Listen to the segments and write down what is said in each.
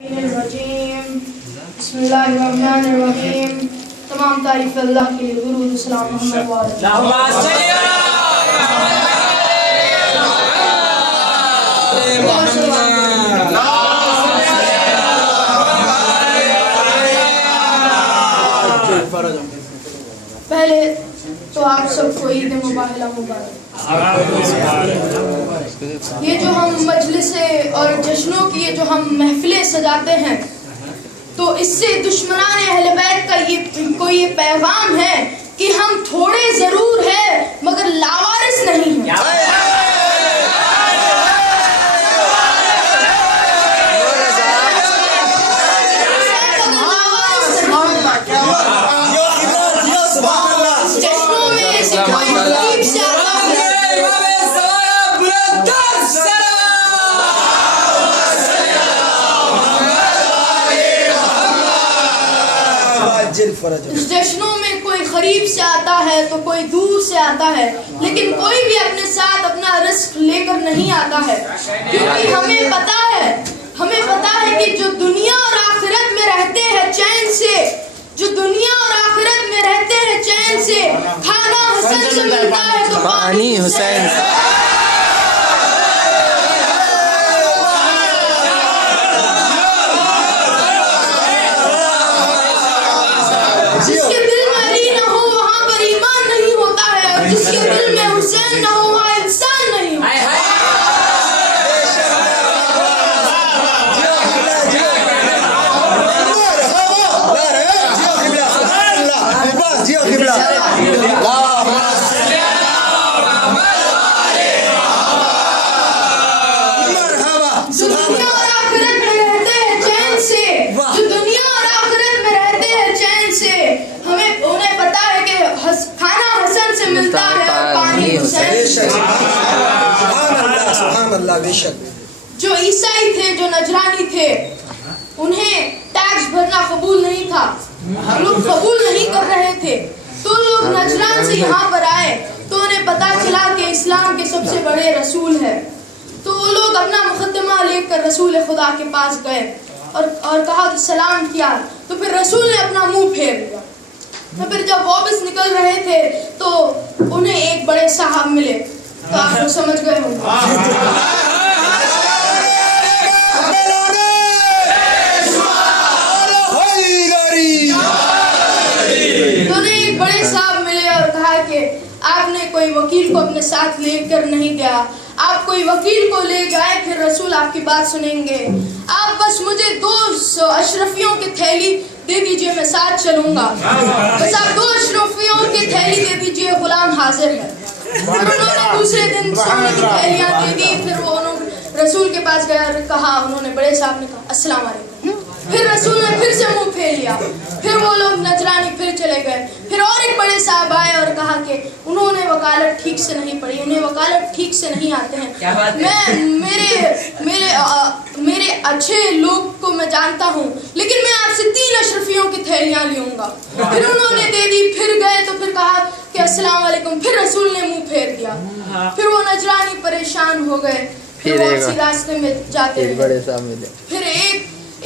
बिस्मिल्लाहिर्रहमानिर्रहीम। तमाम तारीफ अल्लाह के लिए, दुरूद सलाम मोहम्मद पहले तो आप सबको ईद मुबारक मुबारक। ये जो हम मजलिसे और जश्नों की ये जो हम महफिलें सजाते हैं, तो इससे दुश्मनान अहले बैत का ये पैगाम है कि हम थोड़े जरूर है मगर लावारिस नहीं हैं। जश्नों में से कोई गरीब से आता है, इस जश्नों में कोई करीब से आता है तो कोई दूर से आता है, लेकिन कोई भी अपने साथ अपना रिस्क लेकर नहीं आता है, क्योंकि हमें पता है कि जो दुनिया और आखिरत में रहते हैं चैन से, जो दुनिया और आखिरत में रहते हैं चैन से, खाना हसन से मिलता है तो पानी हुसैन। जिसके दिल में अली न हो वहाँ पर ईमान नहीं होता है, और जिसके दिल में हुसैन न हो वहाँ इंसान नहीं होता। दुनिया और आखिरत में रहते हैं चैन से, जो दुनिया और आखिरत में रहते हैं चैन से, उन्हें पता है कि खाना हसन से मिलता है और पानी हुसैन से। जो ईसाई थे, जो नजरानी थे, उन्हें टैक्स भरना कबूल नहीं था, लोग कबूल नहीं कर रहे थे, तो लोग नजरान से यहाँ पर आए, तो उन्हें पता चला कि इस्लाम के सबसे बड़े रसूल है, तो वो लोग अपना मुकद्दमा लेकर रसूल खुदा के पास गए और कहा कि सलाम किया, तो फिर रसूल ने अपना मुंह फेर लिया। तो फिर जब वापस निकल रहे थे तो उन्हें एक बड़े साहब मिले, तो आप लोग समझ गए होंगे। तो उन्हें एक बड़े साहब मिले और कहा कि आपने कोई वकील को अपने साथ लेकर नहीं गया, आप कोई वकील को ले गए, फिर रसूल आपकी बात सुनेंगे, आप बस मुझे 2 अशरफियों की थैली दे दीजिए, मैं साथ चलूंगा, बस आप 2 अशरफियों की थैली दे दीजिए, गुलाम हाजिर है। फिर उन्होंने दूसरे दिन सोने की थैलियां दे दी, फिर वो रसूल के पास गया और कहा, उन्होंने बड़े साहब ने कहा अस्सलाम वालेकुम, फिर रसूल ने फिर से मुंह फेर लिया, फिर वो लोग नजरानी फिर चले गए, फिर और एक बड़े साहब आए और कहा कि उन्होंने वकालत ठीक से नहीं पढ़ी, उन्हें वकालत ठीक से नहीं आते हैं, मेरे अच्छे लोग को मैं जानता हूँ, लेकिन मैं आपसे 3 अशरफियों की थैलियां लूंगा। फिर उन्होंने दे दी, फिर गए तो फिर कहा कि अस्सलाम वालेकुम, फिर रसूल ने मुंह फेर दिया, फिर वो नजरानी परेशान हो गए, फिर वो उसी रास्ते में जाते रहे। फिर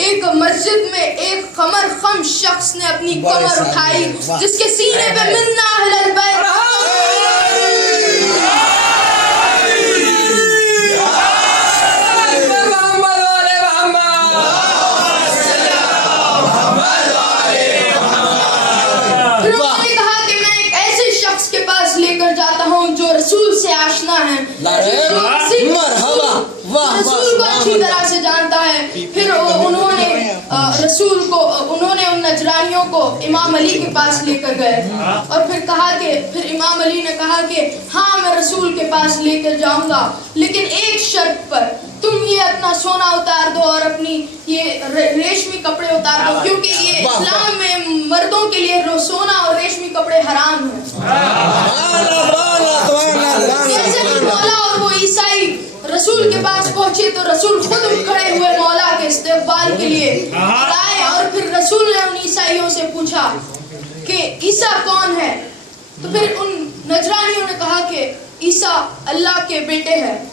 एक मस्जिद में एक कमर खम शख्स ने अपनी कमर उठाई, जिसके सीने पे मिन्ना अहलल बैत, फिर उन्होंने कहा कि मैं एक ऐसे शख्स के पास लेकर जाता हूँ जो रसूल से आशना है, रसूल को अच्छी तरह से जानता है। फिर उन्होंने उन नजरानियों को इमाम अली के पास लेकर गए और फिर इमाम अली ने कहा कि हाँ मैं रसूल के पास लेकर जाऊंगा, लेकिन एक शर्त पर, तुम ये अपना सोना उतार दो और अपनी ये रेशमी कपड़े उतार दो, क्योंकि ये इस्लाम में मर्दों के लिए सोना और रेशमी कपड़े हराम है। मौला और वो ईसाई रसूल के पास पहुंचे तो रसूल खुद खड़े हुए मौला के इस्तकबाल के लिए आए, और फिर रसूल ने उन ईसाइयों से पूछा कि ईसा कौन है, तो फिर उन नजरानियों ने कहा कि ईसा अल्लाह के बेटे हैं।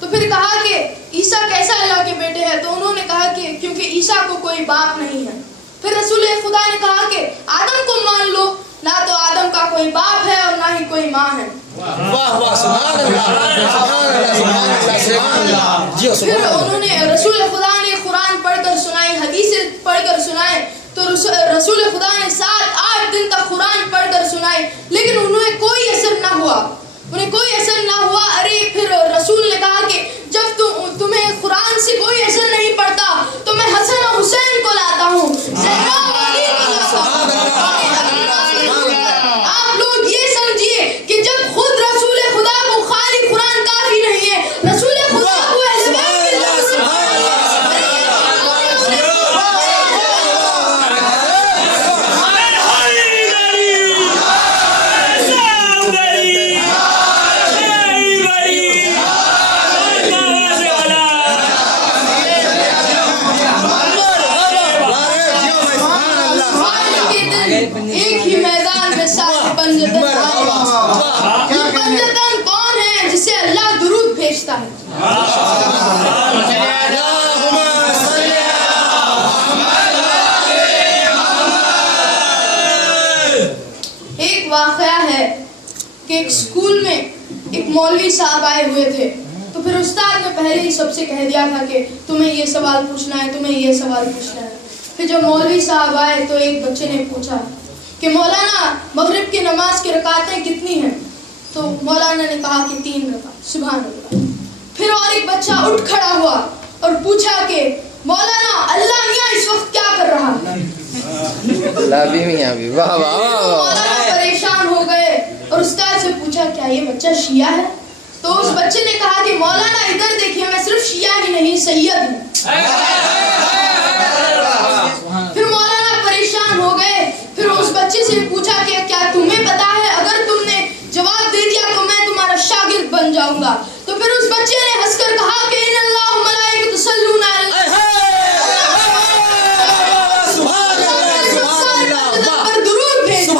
तो फिर कहा कि ईसा कैसा अल्लाह के बेटे हैं, तो उन्होंने कहा कि क्योंकि ईसा को कोई बाप नहीं है। फिर रसूल खुदा ने कहा कि आदम को मान लो, ना तो आदम का कोई बाप है और ना ही कोई माँ है। वाह वाह, सुभान अल्लाह, सुभान अल्लाह, सुभान अल्लाह। जी फिर उन्होंने रसूल खुदा ने कुरान पढ़कर सुनाई, हदीसें पढ़कर सुनाए। तो रसूल खुदा ने 7-8 दिन तक कुरान पढ़कर सुनाई, लेकिन उन्हें कोई असर ना हुआ, उन्हें कोई असर ना हुआ। अरे फिर रसूल ने कहा कि जब तुम्हें कुरान से कोई असर नहीं पड़ता तो मैं हसन और हुसैन को लाता हूँ, ज़हरा और अली को लाता हूँ। आप लोग ये समझिए कि जब खुद रसूल खुदा को खाली कुरान काफी नहीं है, रसूल खुदा को एक ही मैदान में सारे पंजतन आए। ये पंजतन कौन है जिसे अल्लाह दुरूद भेजता है? एक वाकया है कि एक स्कूल में एक मौलवी साहब आए हुए थे। तो फिर उस्ताद ने पहले ही सबसे कह दिया था कि तुम्हें ये सवाल पूछना है, तुम्हें ये सवाल पूछना है। फिर जब मौलवी साहब आए तो एक बच्चे ने पूछा कि मौलाना मगरिब की नमाज की रकातें कितनी हैं? तो मौलाना ने कहा कि 3 रकात। सुभान अल्लाह। फिर और एक बच्चा उठ खड़ा हुआ और पूछा कि मौलाना अल्लाह मियां इस वक्त क्या कर रहा है? वाह वाह। मौलाना परेशान हो गए और उस्ताद से पूछा क्या ये बच्चा शिया है? तो उस बच्चे ने कहा कि मौलाना इधर देखिए, मैं सिर्फ शिया ही नहीं सैयद हूँ। फिर मौलाना परेशान हो गए। फिर उस बच्चे से पूछा कि क्या तुम्हें पता है, अगर तुमने जवाब दे दिया तो मैं तुम्हारा शागिर्द बन जाऊंगा? तो फिर उस बच्चे ने हंसकर कहा कि इन्नल्लाह व मलाइकतहु युसल्लूना पर दुरूद भेजो।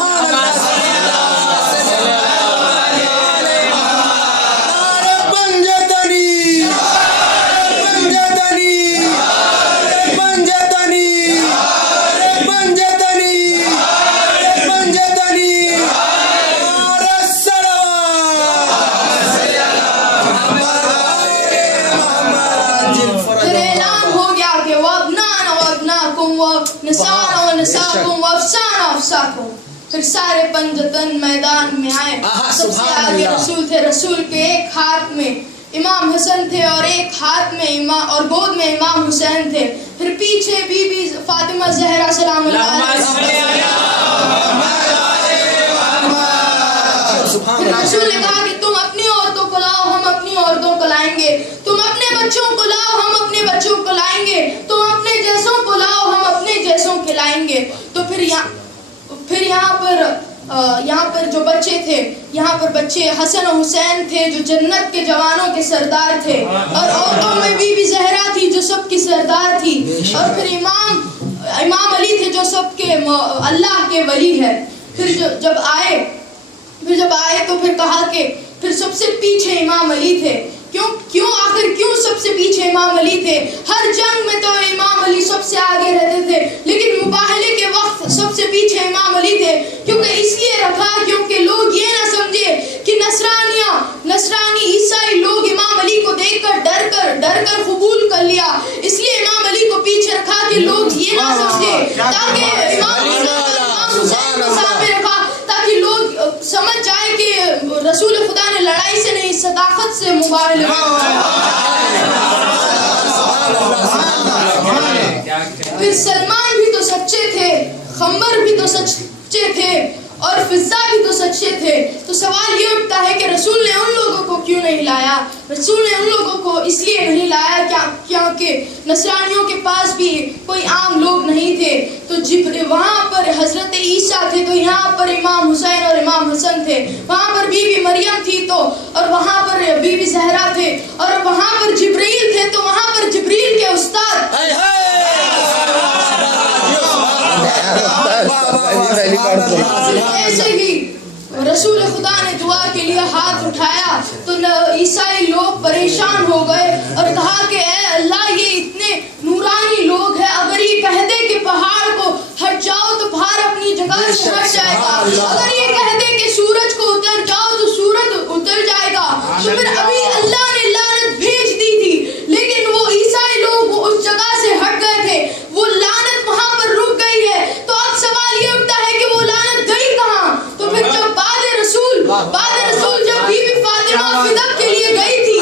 फिर सारे पंजतन मैदान में आए। सबसे आगे रसूल थे। रसूल के एक हाथ में इमाम हसन थे और एक हाथ में इमाम और गोद में इमाम हुसैन थे। फिर पीछे बीबी फातिमा ज़हरा सलाम अलैहा। रसूल ने कहा कि तुम अपनी औरतों को लाओ, हम अपनी औरतों को लाएंगे। तुम अपने बच्चों को लाओ, हम अपने बच्चों को लाएंगे। तुम अपने जैसों को लाओ, हम अपने जैसों के लाएंगे। तो फिर यहाँ पर जो बच्चे थे, यहाँ पर बच्चे हसन और हुसैन थे जो जन्नत के जवानों के सरदार थे, और औरतों में बीबी ज़हरा थी जो सबकी सरदार थी, और फिर इमाम अली थे जो सबके अल्लाह के वली है। फिर जब आए तो फिर कहा कि फिर सबसे पीछे इमाम अली थे। क्यों सबसे पीछे इमाम अली थे? हर जंग में तो इमाम अली सबसे आगे रहते थे, लेकिन मुबाहले के वक्त सबसे पीछे इमाम अली थे। क्योंकि इसलिए रखा क्योंकि लोग ये ना समझे कि नसरानी ईसाई लोग इमाम अली को देखकर डर कर कबूल कर लिया। इसलिए इमाम अली को पीछे रखा कि लोग ये ना समझे, ताकि इमाम हुसैन को सामने रखा ताकि लोग समझ जाए कि रसूल खुदा ने लड़ाई से नहीं सदाकत से मुबाहले। फिर सलमान भी तो सच्चे थे, खंबर भी तो सच्चे थे, और फिजा भी तो सच्चे थे। तो सवाल ये उठता है कि रसूल ने उन लोगों को क्यों नहीं लाया? रसूल ने उन लोगों को इसलिए नहीं लाया क्योंकि नसरानियों के पास भी कोई आम लोग नहीं थे। तो वहाँ पर हजरत ईसा थे, तो यहाँ पर इमाम हुसैन और इमाम हसन थे। वहाँ पर बीबी मरियम थी तो, और वहाँ पर बीबी ज़हरा थे, और वहाँ पर जिब्रील थे, तो वहाँ पर जिब्रील के उस्ताद। ऐसे ही रसूल खुदा ने दुआ के लिए हाथ उठाया तो ईसाई लोग परेशान हो गए और कहा कि ऐ अल्लाह, ये इतने नूरानी लोग हैं, अगर ये अगर ये कह दे कि सूरज को उतर जाओ तो सूरज उतर जाएगा, तो फिर अभी अल्लाह ने लानत भेज दी थी, लेकिन वो ईसाई लोग वो उस जगह से हट गए थे, वो लानत वहां पर रुक गई है। तो अब सवाल ये उठता है कि वो लानत गई कहां? तो फिर जब बाद रसूल जब बीबी फातिमा फिदक के लिए गई थी,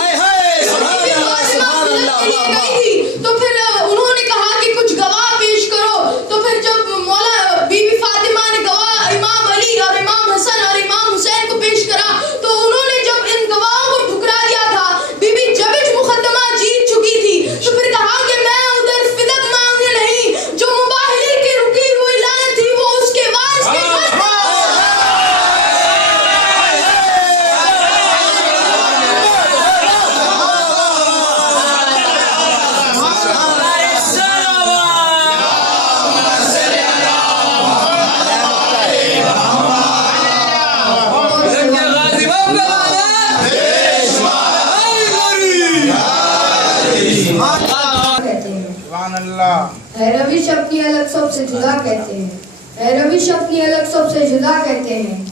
तो फिर उन्होंने कहा कि कुछ गवाह पेश करो। तो फिर जब मौला बीबी फातिमा ने गवाह इमाम अली और इमाम हसन और इमाम हुसैन को पेश करा, तो उन्होंने जब इन गवाहों को ठुकरा दिया था, बीबी जबिज मुकदमा जीत चुकी थी, तो फिर कहा कि मैं उधर फिदक मांगने नहीं, जो मुबाहिले की रुकी हुई लानत थी वो उसके वारिस के घर था। रविश अपनी अलग सबसे जुदा कहते हैं, रविश अपनी अलग सबसे जुदा कहते हैं।